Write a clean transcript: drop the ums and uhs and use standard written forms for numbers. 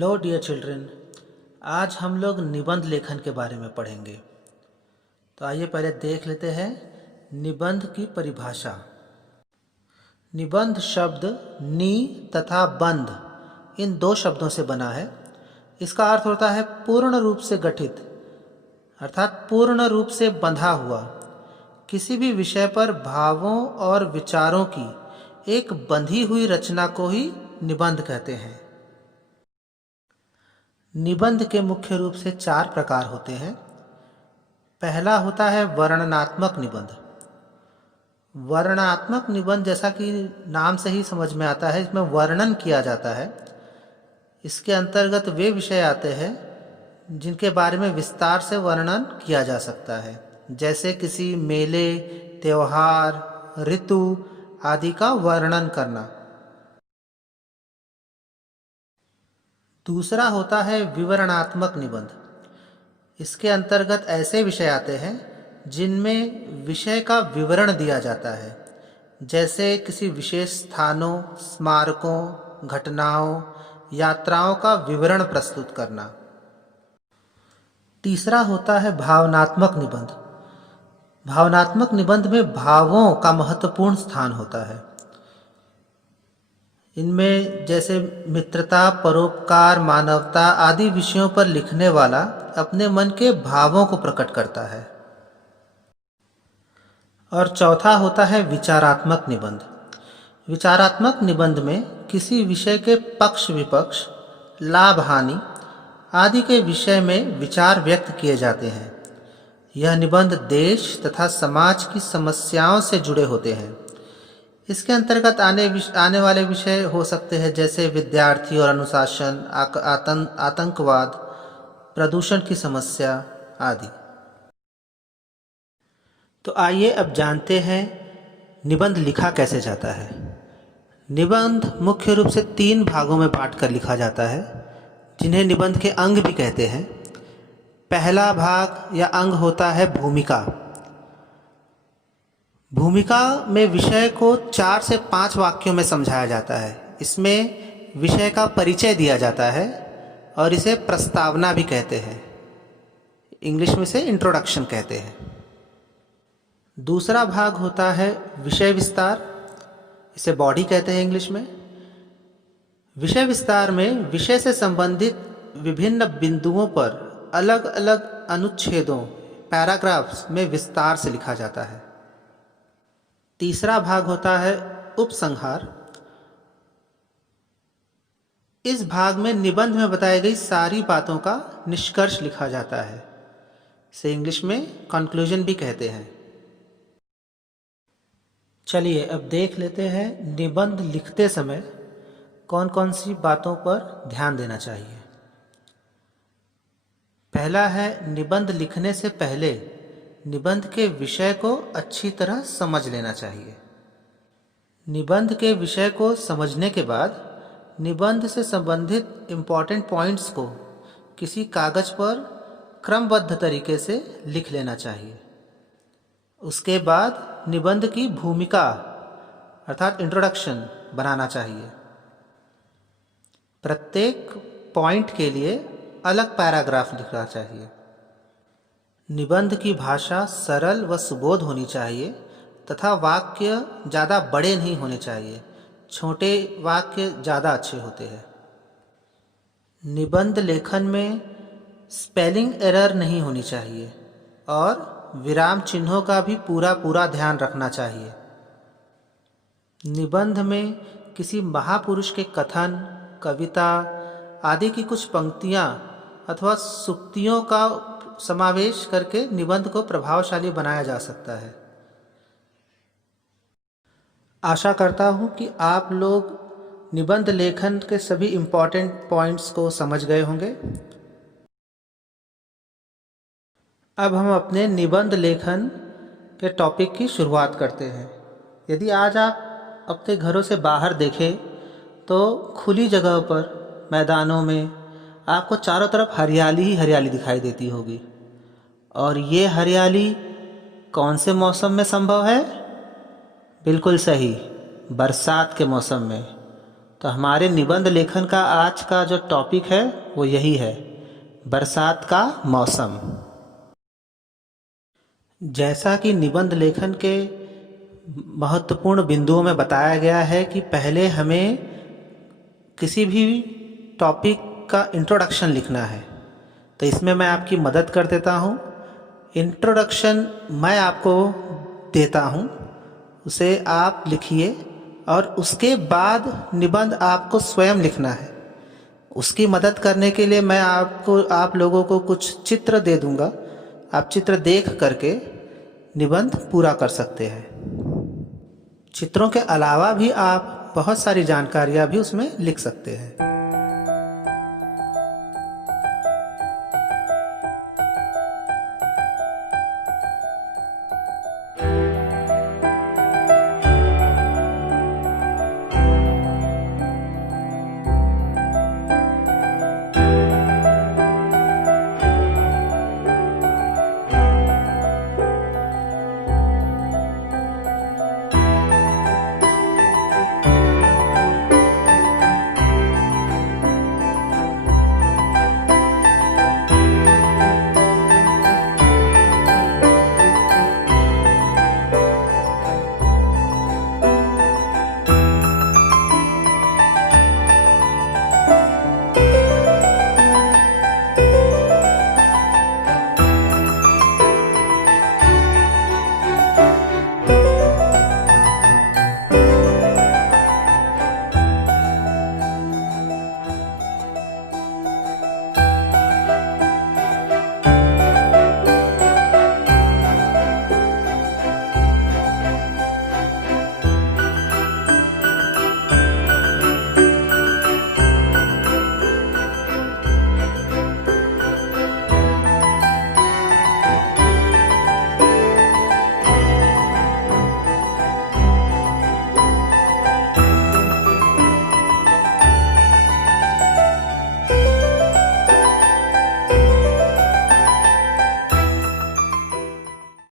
Hello dear children. आज हम लोग निबंध लेखन के बारे में पढ़ेंगे। तो आइए पहले देख लेते हैं निबंध की परिभाषा। निबंध शब्द नि तथा बंध इन दो शब्दों से बना है। इसका अर्थ होता है पूर्ण रूप से गठित, अर्थात पूर्ण रूप से बंधा हुआ। किसी भी विषय पर भावों और विचारों की एक बंधी हुई रचना को ही निबंध कहते हैं। निबंध के मुख्य रूप से 4 प्रकार होते हैं। पहला होता है वर्णनात्मक निबंध। वर्णनात्मक निबंध, जैसा कि नाम से ही समझ में आता है, इसमें वर्णन किया जाता है। इसके अंतर्गत वे विषय आते हैं जिनके बारे में विस्तार से वर्णन किया जा सकता है, जैसे किसी मेले, त्योहार, ऋतु आदि का वर्णन करना। दूसरा होता है विवरणात्मक निबंध। इसके अंतर्गत ऐसे विषय आते हैं जिनमें विषय का विवरण दिया जाता है, जैसे किसी विशेष स्थानों, स्मारकों, घटनाओं, यात्राओं का विवरण प्रस्तुत करना। तीसरा होता है भावनात्मक निबंध। भावनात्मक निबंध में भावों का महत्वपूर्ण स्थान होता है। इनमें जैसे मित्रता, परोपकार, मानवता आदि विषयों पर लिखने वाला अपने मन के भावों को प्रकट करता है। और चौथा होता है विचारात्मक निबंध। विचारात्मक निबंध में किसी विषय के पक्ष विपक्ष, लाभ हानि आदि के विषय में विचार व्यक्त किए जाते हैं। यह निबंध देश तथा समाज की समस्याओं से जुड़े होते हैं। इसके अंतर्गत आने वाले विषय हो सकते हैं जैसे विद्यार्थी और अनुशासन, आतंकवाद, प्रदूषण की समस्या आदि। तो आइए अब जानते हैं निबंध लिखा कैसे जाता है। निबंध मुख्य रूप से 3 भागों में बांट कर लिखा जाता है, जिन्हें निबंध के अंग भी कहते हैं। पहला भाग या अंग होता है भूमिका। भूमिका में विषय को 4 से 5 वाक्यों में समझाया जाता है। इसमें विषय का परिचय दिया जाता है और इसे प्रस्तावना भी कहते हैं। इंग्लिश में इसे इंट्रोडक्शन कहते हैं। दूसरा भाग होता है विषय विस्तार, इसे बॉडी कहते हैं इंग्लिश में। विषय विस्तार में विषय से संबंधित विभिन्न बिंदुओं पर अलग अलग अनुच्छेदों, पैराग्राफ्स में विस्तार से लिखा जाता है। तीसरा भाग होता है उपसंहार। इस भाग में निबंध में बताई गई सारी बातों का निष्कर्ष लिखा जाता है। इसे इंग्लिश में कंक्लूजन भी कहते हैं। चलिए अब देख लेते हैं निबंध लिखते समय कौन कौन सी बातों पर ध्यान देना चाहिए। पहला है, निबंध लिखने से पहले निबंध के विषय को अच्छी तरह समझ लेना चाहिए। निबंध के विषय को समझने के बाद निबंध से संबंधित इम्पॉर्टेंट पॉइंट्स को किसी कागज पर क्रमबद्ध तरीके से लिख लेना चाहिए। उसके बाद निबंध की भूमिका अर्थात इंट्रोडक्शन बनाना चाहिए। प्रत्येक पॉइंट के लिए अलग पैराग्राफ लिखना चाहिए। निबंध की भाषा सरल व सुबोध होनी चाहिए तथा वाक्य ज़्यादा बड़े नहीं होने चाहिए। छोटे वाक्य ज़्यादा अच्छे होते हैं। निबंध लेखन में स्पेलिंग एरर नहीं होनी चाहिए और विराम चिन्हों का भी पूरा ध्यान रखना चाहिए। निबंध में किसी महापुरुष के कथन, कविता आदि की कुछ पंक्तियाँ अथवा सूक्तियों का समावेश करके निबंध को प्रभावशाली बनाया जा सकता है। आशा करता हूँ कि आप लोग निबंध लेखन के सभी इम्पॉर्टेंट पॉइंट्स को समझ गए होंगे। अब हम अपने निबंध लेखन के टॉपिक की शुरुआत करते हैं। यदि आज आप अपने घरों से बाहर देखें तो खुली जगह पर, मैदानों में आपको चारों तरफ हरियाली ही हरियाली दिखाई देती होगी। और ये हरियाली कौन से मौसम में संभव है? बिल्कुल सही, बरसात के मौसम में। तो हमारे निबंध लेखन का आज का जो टॉपिक है वो यही है, बरसात का मौसम। जैसा कि निबंध लेखन के महत्वपूर्ण बिंदुओं में बताया गया है कि पहले हमें किसी भी टॉपिक का इंट्रोडक्शन लिखना है, तो इसमें मैं आपकी मदद कर देता हूँ। इंट्रोडक्शन मैं आपको देता हूँ, उसे आप लिखिए और उसके बाद निबंध आपको स्वयं लिखना है। उसकी मदद करने के लिए मैं आप लोगों को कुछ चित्र दे दूँगा, आप चित्र देख करके निबंध पूरा कर सकते हैं। चित्रों के अलावा भी आप बहुत सारी जानकारियाँ भी उसमें लिख सकते हैं।